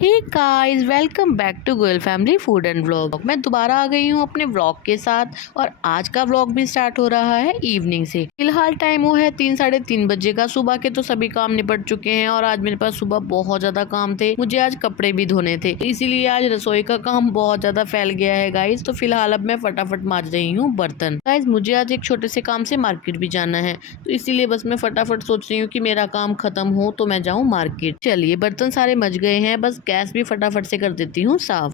Hey guys, welcome back to Goyal family food and vlog. मैं दोबारा आ गई हूँ अपने व्लॉग के साथ और आज का व्लॉग भी स्टार्ट हो रहा है इवनिंग से। फिलहाल टाइम वो है 3 साढ़े 3 बजे का। सुबह के तो सभी काम निपट चुके हैं और आज मेरे पास सुबह बहुत ज्यादा काम थे। मुझे आज कपड़े भी धोने थे, इसीलिए आज रसोई का काम बहुत ज्यादा फैल गया है गाइस। तो फिलहाल अब मैं फटाफट मांज रही हूँ बर्तन। गाइस, मुझे आज एक छोटे से काम से मार्केट भी जाना है, तो इसीलिए बस मैं फटाफट सोच रही हूँ कि मेरा काम खत्म हो तो मैं जाऊँ मार्केट। चलिए, बर्तन सारे मज गए हैं, बस गैस भी फटाफट से कर देती हूँ साफ।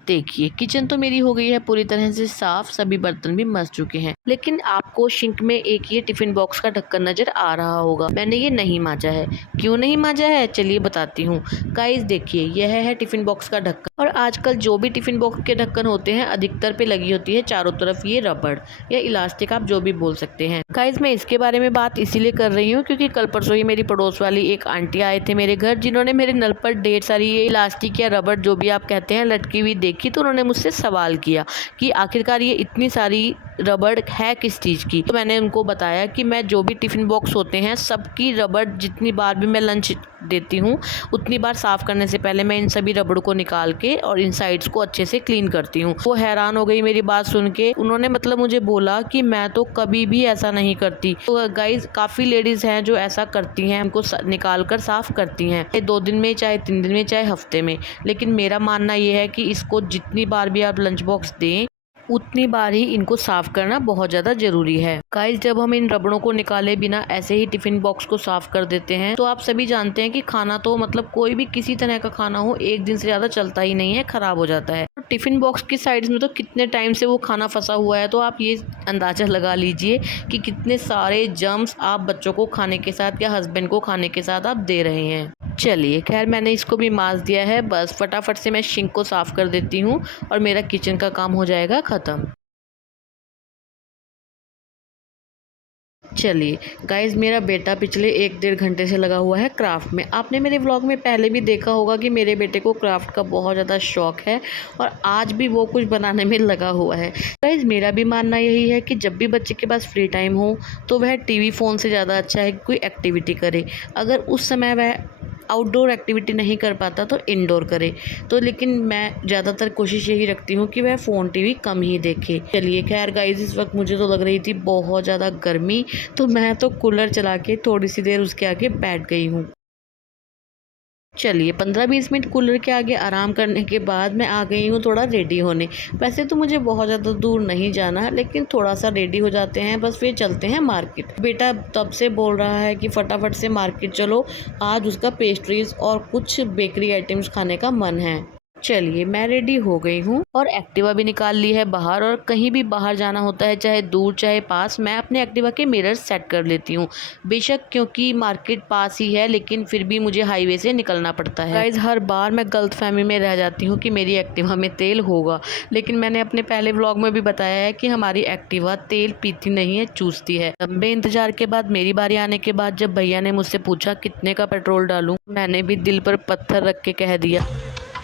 देखिए, किचन तो मेरी हो गई है पूरी तरह से साफ, सभी बर्तन भी मस चुके हैं। लेकिन आपको सिंक में एक ये टिफिन बॉक्स का ढक्कन नजर आ रहा होगा। मैंने ये नहीं मांजा है। क्यों नहीं मांजा है, चलिए बताती हूँ। गाइस देखिए, यह है टिफिन बॉक्स का ढक्कन। और आजकल जो भी टिफिन बॉक्स के ढक्कन होते हैं, अधिकतर पे लगी होती है चारों तरफ ये रबड़ या इलास्टिक, आप जो भी बोल सकते हैं। गाइस, मैं इसके बारे में बात इसीलिए कर रही हूँ क्योंकि कल परसों ही मेरी पड़ोस वाली एक आंटी आए थे मेरे घर, जिन्होंने मेरे नल पर ढेर सारी ये इलास्टिक या रबड़ जो भी आप कहते हैं लटकी हुई देखी। तो उन्होंने मुझसे सवाल किया कि आखिरकार ये इतनी सारी रबड़ है किस चीज़ की। तो मैंने उनको बताया कि मैं जो भी टिफिन बॉक्स होते हैं सबकी रबड़, जितनी बार भी मैं लंच देती हूँ उतनी बार साफ करने से पहले मैं इन सभी रबड़ को निकाल के और इन साइड्स को अच्छे से क्लीन करती हूँ। वो हैरान हो गई मेरी बात सुन के। उन्होंने मतलब मुझे बोला कि मैं तो कभी भी ऐसा नहीं करती। तो गाइज, काफ़ी लेडीज़ हैं जो ऐसा करती हैं, उनको निकाल कर साफ करती हैं, 2 दिन में, चाहे 3 दिन में, चाहे हफ्ते में। लेकिन मेरा मानना ये है कि इसको जितनी बार भी आप लंच बॉक्स दें उतनी बार ही इनको साफ करना बहुत ज़्यादा ज़रूरी है। गाइस, जब हम इन रबड़ों को निकाले बिना ऐसे ही टिफिन बॉक्स को साफ कर देते हैं तो आप सभी जानते हैं कि खाना तो मतलब कोई भी किसी तरह का खाना हो, एक दिन से ज़्यादा चलता ही नहीं है, खराब हो जाता है। तो टिफिन बॉक्स की साइड्स में तो कितने टाइम से वो खाना फंसा हुआ है, तो आप ये अंदाज़ा लगा लीजिए कि कितने सारे जर्म्स आप बच्चों को खाने के साथ या हस्बैंड को खाने के साथ आप दे रहे हैं। चलिए खैर, मैंने इसको भी मांज दिया है। बस फटाफट से मैं सिंक को साफ कर देती हूँ और मेरा किचन का काम हो जाएगा खत्म। चलिए गाइज, मेरा बेटा पिछले 1 डेढ़ घंटे से लगा हुआ है क्राफ्ट में। आपने मेरे व्लॉग में पहले भी देखा होगा कि मेरे बेटे को क्राफ्ट का बहुत ज़्यादा शौक है और आज भी वो कुछ बनाने में लगा हुआ है। गाइज, मेरा भी मानना यही है कि जब भी बच्चे के पास फ्री टाइम हो तो वह टीवी फ़ोन से ज़्यादा अच्छा है कि कोई एक्टिविटी करे। अगर उस समय वह आउटडोर एक्टिविटी नहीं कर पाता तो इंडोर करे। तो लेकिन मैं ज़्यादातर कोशिश यही रखती हूँ कि वह फ़ोन टीवी कम ही देखे। चलिए खैर गाइस, इस वक्त मुझे तो लग रही थी बहुत ज़्यादा गर्मी, तो मैं तो कूलर चला के थोड़ी सी देर उसके आगे बैठ गई हूँ। चलिए 15-20 मिनट कूलर के आगे आराम करने के बाद मैं आ गई हूँ थोड़ा रेडी होने। वैसे तो मुझे बहुत ज़्यादा दूर नहीं जाना है, लेकिन थोड़ा सा रेडी हो जाते हैं, बस फिर चलते हैं मार्केट। बेटा तब से बोल रहा है कि फटाफट से मार्केट चलो, आज उसका पेस्ट्रीज और कुछ बेकरी आइटम्स खाने का मन है। चलिए, मैं रेडी हो गई हूँ और एक्टिवा भी निकाल ली है बाहर। और कहीं भी बाहर जाना होता है, चाहे दूर चाहे पास, मैं अपने एक्टिवा के मिरर सेट कर लेती हूँ। बेशक क्योंकि मार्केट पास ही है, लेकिन फिर भी मुझे हाईवे से निकलना पड़ता है। गाइस, हर बार मैं गलतफहमी में रह जाती हूँ कि मेरी एक्टिवा में तेल होगा, लेकिन मैंने अपने पहले व्लॉग में भी बताया है कि हमारी एक्टिवा तेल पीती नहीं है, चूसती है। लंबे इंतजार के बाद मेरी बारी आने के बाद जब भैया ने मुझसे पूछा कितने का पेट्रोल डालूं, मैंने भी दिल पर पत्थर रख के कह दिया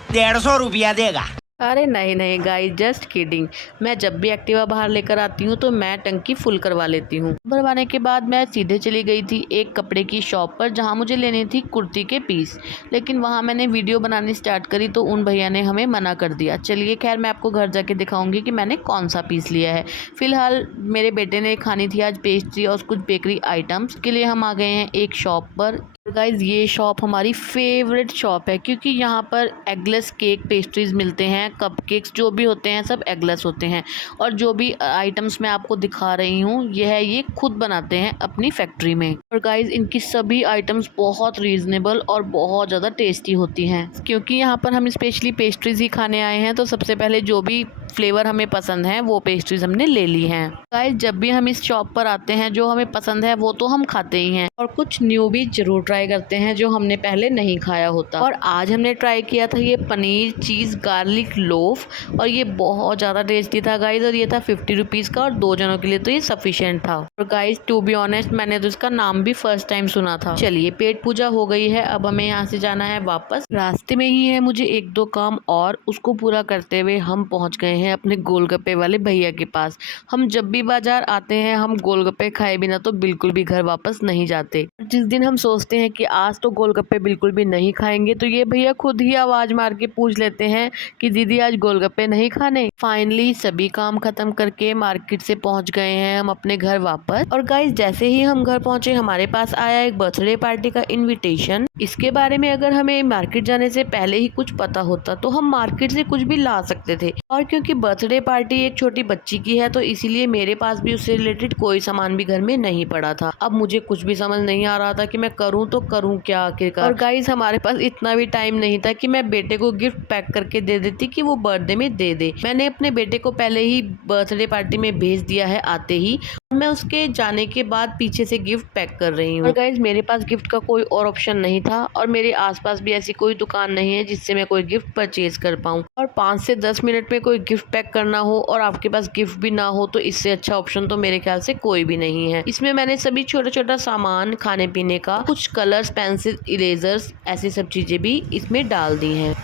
150 रुपया देगा। अरे नहीं नहीं गाइस, जस्ट किडिंग। मैं जब भी एक्टिवा बाहर लेकर आती हूँ तो मैं टंकी फुल करवा लेती हूँ। भरवाने के बाद मैं सीधे चली गई थी एक कपड़े की शॉप पर, जहाँ मुझे लेनी थी कुर्ती के पीस। लेकिन वहाँ मैंने वीडियो बनानी स्टार्ट करी तो उन भैया ने हमें मना कर दिया। चलिए खैर, मैं आपको घर जाके दिखाऊंगी कि मैंने कौन सा पीस लिया है। फिलहाल मेरे बेटे ने खानी थी आज पेस्ट्री और कुछ बेकरी आइटम्स के लिए हम आ गए हैं एक शॉप पर। गाइज, ये शॉप हमारी फेवरेट शॉप है क्योंकि यहाँ पर एगलेस केक पेस्ट्रीज मिलते हैं। कपकेक्स जो भी होते हैं सब एगलेस होते हैं। और जो भी आइटम्स मैं आपको दिखा रही हूँ ये खुद बनाते हैं अपनी फैक्ट्री में। और गाइज, इनकी सभी आइटम्स बहुत रीजनेबल और बहुत ज़्यादा टेस्टी होती हैं। क्योंकि यहाँ पर हम स्पेशली पेस्ट्रीज ही खाने आए हैं, तो सबसे पहले जो भी फ्लेवर हमें पसंद है वो पेस्ट्रीज हमने ले ली हैं। गाइस जब भी हम इस शॉप पर आते हैं जो हमें पसंद है वो तो हम खाते ही हैं और कुछ न्यू भी जरूर ट्राई करते हैं जो हमने पहले नहीं खाया होता। और आज हमने ट्राई किया था ये पनीर चीज गार्लिक लोफ और ये बहुत ज्यादा टेस्टी था गाइस। और ये था 50 रुपीज का और 2 जनों के लिए तो ये सफिशिएंट था। और गाइस टू बी ऑनेस्ट मैंने तो इसका नाम भी फर्स्ट टाइम सुना था। चलिए पेट पूजा हो गई है, अब हमें यहाँ से जाना है वापस। रास्ते में ही है मुझे 1-2 काम और उसको पूरा करते हुए हम पहुंच गए हैं अपने गोलगप्पे वाले भैया के पास। हम जब भी बाजार आते हैं हम गोलगप्पे खाए बिना तो बिल्कुल भी घर वापस नहीं जाते। जिस दिन हम सोचते हैं कि आज तो गोलगप्पे बिल्कुल भी नहीं खाएंगे तो ये भैया खुद ही आवाज मार के पूछ लेते हैं कि दीदी आज गोलगप्पे नहीं खाने। फाइनली सभी काम खत्म करके मार्केट से पहुंच गए हैं हम अपने घर वापस। और गाइस जैसे ही हम घर पहुंचे हमारे पास आया एक बर्थडे पार्टी का इनविटेशन। इसके बारे में अगर हमें मार्केट जाने से पहले ही कुछ पता होता तो हम मार्केट से कुछ भी ला सकते थे। और क्योंकि बर्थडे पार्टी एक छोटी बच्ची की है तो इसीलिए मेरे पास भी उससे रिलेटेड कोई सामान भी घर में नहीं पड़ा था। अब मुझे कुछ भी समझ नहीं आ रहा था कि मैं करूँ तो करूँ क्या आखिरकार। और गाइस हमारे पास इतना भी टाइम नहीं था कि मैं बेटे को गिफ्ट पैक करके दे देती कि वो बर्थडे में दे दे। मैंने अपने बेटे को पहले ही बर्थडे पार्टी में भेज दिया है आते ही। मैं उसके जाने के बाद पीछे से गिफ्ट पैक कर रही हूँ। और गाइस मेरे पास गिफ्ट का कोई और ऑप्शन नहीं था और मेरे आसपास भी ऐसी कोई दुकान नहीं है जिससे मैं कोई गिफ्ट परचेज कर पाऊँ। और 5 से 10 मिनट में कोई गिफ्ट पैक करना हो और आपके पास गिफ्ट भी ना हो तो इससे अच्छा ऑप्शन तो मेरे ख्याल से कोई भी नहीं है। इसमें मैंने सभी छोटा छोटा सामान खाने पीने का, कुछ कलर्स, पेंसिल, इरेजर्स, ऐसी सब चीजें भी इसमें डाल दी हैं।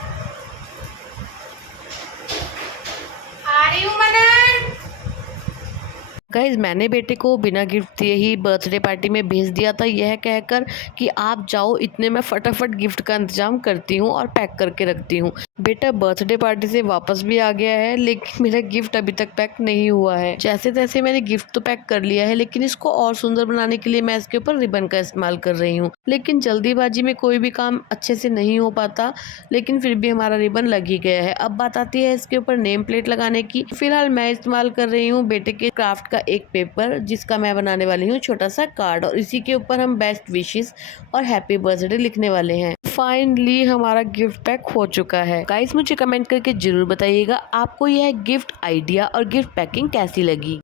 गाइज मैंने बेटे को बिना गिफ्ट दिए ही बर्थडे पार्टी में भेज दिया था यह कहकर कि आप जाओ, इतने में फटाफट गिफ्ट का इंतजाम करती हूँ और पैक करके रखती हूँ। बेटा बर्थडे पार्टी से वापस भी आ गया है लेकिन मेरा गिफ्ट अभी तक पैक नहीं हुआ है। जैसे तैसे मैंने गिफ्ट तो पैक कर लिया है लेकिन इसको और सुंदर बनाने के लिए मैं इसके ऊपर रिबन का इस्तेमाल कर रही हूँ। लेकिन जल्दीबाजी में कोई भी काम अच्छे से नहीं हो पाता, लेकिन फिर भी हमारा रिबन लग ही गया है। अब बात आती है इसके ऊपर नेम प्लेट लगाने की। फिलहाल मैं इस्तेमाल कर रही हूँ बेटे के क्राफ्ट का एक पेपर जिसका मैं बनाने वाली हूँ छोटा सा कार्ड और इसी के ऊपर हम बेस्ट विशेस और हैप्पी बर्थडे लिखने वाले हैं। फाइनली हमारा गिफ्ट पैक हो चुका है। गाइस मुझे कमेंट करके जरूर बताइएगा आपको यह गिफ्ट आइडिया और गिफ्ट पैकिंग कैसी लगी।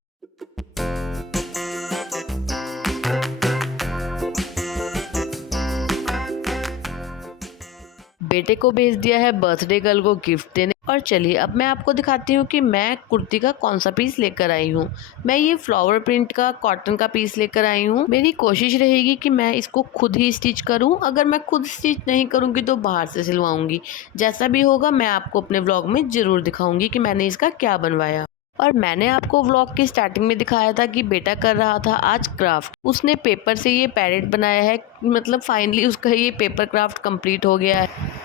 बेटे को भेज दिया है बर्थडे गर्ल को गिफ्ट देने। और चलिए अब मैं आपको दिखाती हूँ कि मैं कुर्ती का कौन सा पीस लेकर आई हूँ। मैं ये फ्लावर प्रिंट का कॉटन का पीस लेकर आई हूँ। मेरी कोशिश रहेगी कि मैं इसको खुद ही स्टिच करूँ। अगर मैं खुद स्टिच नहीं करूँगी तो बाहर से सिलवाऊंगी। जैसा भी होगा मैं आपको अपने व्लॉग में जरूर दिखाऊंगी कि मैंने इसका क्या बनवाया। और मैंने आपको व्लॉग की स्टार्टिंग में दिखाया था कि बेटा कर रहा था आज क्राफ्ट। उसने पेपर से ये पैरेट बनाया है, मतलब फाइनली उसका ये पेपर क्राफ्ट कंप्लीट हो गया है।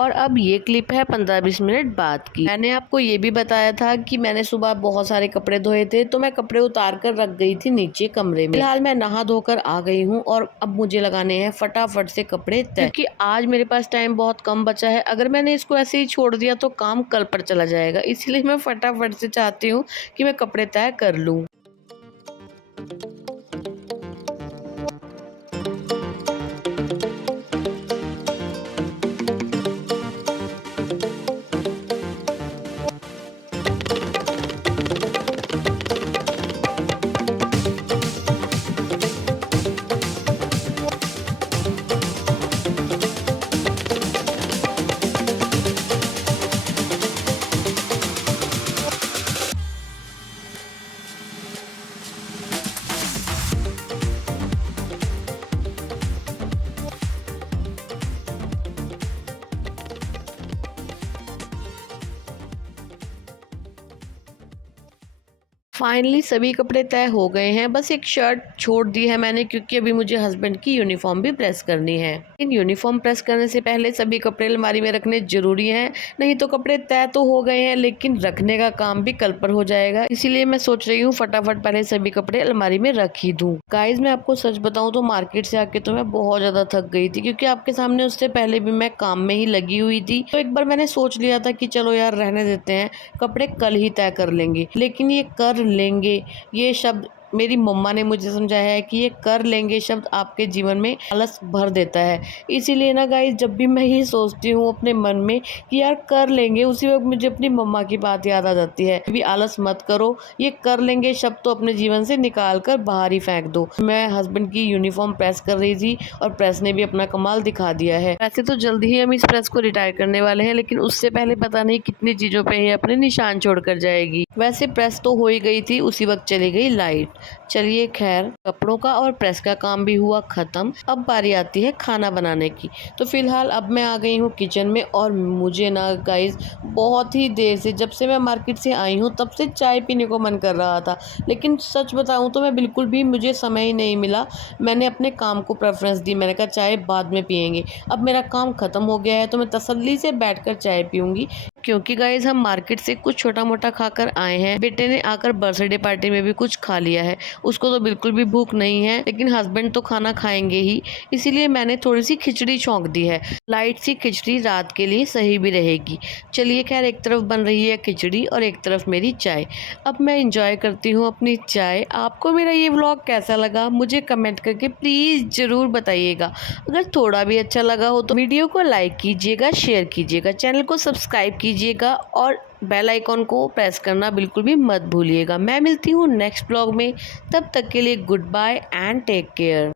और अब ये क्लिप है 15-20 मिनट बाद की। मैंने आपको ये भी बताया था कि मैंने सुबह बहुत सारे कपड़े धोए थे तो मैं कपड़े उतार कर रख गई थी नीचे कमरे में। फिलहाल मैं नहा धोकर आ गई हूँ और अब मुझे लगाने हैं फटाफट से कपड़े तय, क्योंकि आज मेरे पास टाइम बहुत कम बचा है। अगर मैंने इसको ऐसे ही छोड़ दिया तो काम कल पर चला जाएगा, इसलिए मैं फटाफट से चाहती हूँ कि मैं कपड़े तय कर लूँ। फाइनली सभी कपड़े तय हो गए हैं, बस एक शर्ट छोड़ दी है मैंने क्योंकि अभी मुझे हस्बैंड की यूनिफॉर्म भी प्रेस करनी है। इन यूनिफॉर्म प्रेस करने से पहले सभी कपड़े अलमारी में रखने जरूरी हैं, नहीं तो कपड़े तय तो हो गए हैं लेकिन रखने का काम भी कल पर हो जाएगा। इसीलिए मैं सोच रही हूँ फटाफट पहले सभी कपड़े अलमारी में रख ही दूँ। गाइज मैं आपको सच बताऊँ तो मार्केट से आके तो मैं बहुत ज्यादा थक गई थी, क्योंकि आपके सामने उससे पहले भी मैं काम में ही लगी हुई थी। तो एक बार मैंने सोच लिया था कि चलो यार रहने देते हैं, कपड़े कल ही तय कर लेंगे, लेकिन ये कर लेंगे ये शब्द मेरी मम्मा ने मुझे समझाया है कि ये कर लेंगे शब्द आपके जीवन में आलस भर देता है। इसीलिए ना गाइस, जब भी मैं ये सोचती हूँ अपने मन में कि यार कर लेंगे, उसी वक्त मुझे अपनी मम्मा की बात याद आ जाती है, भी आलस मत करो, ये कर लेंगे शब्द तो अपने जीवन से निकाल कर बाहर ही फेंक दो। मैं हस्बैंड की यूनिफॉर्म प्रेस कर रही थी और प्रेस ने भी अपना कमाल दिखा दिया है। वैसे तो जल्दी ही हम इस प्रेस को रिटायर करने वाले हैं, लेकिन उससे पहले पता नहीं कितनी चीजों पे ये अपने निशान छोड़ कर जाएगी। वैसे प्रेस तो हो ही गई थी, उसी वक्त चली गई लाइट। चलिए खैर, कपड़ों का और प्रेस का काम भी हुआ खत्म। अब बारी आती है खाना बनाने की। तो फिलहाल अब मैं आ गई हूँ किचन में, और मुझे ना गाइस बहुत ही देर से, जब से मैं मार्केट से आई हूँ तब से चाय पीने को मन कर रहा था, लेकिन सच बताऊँ तो मैं बिल्कुल भी, मुझे समय ही नहीं मिला। मैंने अपने काम को प्रेफरेंस दी, मैंने कहा चाय बाद में पियेंगे। अब मेरा काम खत्म हो गया है तो मैं तसल्ली से बैठकर चाय पीऊंगी, क्योंकि गाइज हम मार्केट से कुछ छोटा मोटा खाकर आए हैं। बेटे ने आकर बर्थडे पार्टी में भी कुछ खा लिया है, उसको तो बिल्कुल भी भूख नहीं है, लेकिन हस्बैंड तो खाना खाएंगे ही, इसीलिए मैंने थोड़ी सी खिचड़ी छौंक दी है। लाइट सी खिचड़ी रात के लिए सही भी रहेगी। चलिए खैर, एक तरफ बन रही है खिचड़ी और एक तरफ मेरी चाय। अब मैं इंजॉय करती हूँ अपनी चाय। आपको मेरा ये व्लॉग कैसा लगा मुझे कमेंट करके प्लीज़ ज़रूर बताइएगा। अगर थोड़ा भी अच्छा लगा हो तो वीडियो को लाइक कीजिएगा, शेयर कीजिएगा, चैनल को सब्सक्राइब कीजिएगा और बेल आइकॉन को प्रेस करना बिल्कुल भी मत भूलिएगा। मैं मिलती हूँ नेक्स्ट ब्लॉग में, तब तक के लिए goodbye and take care.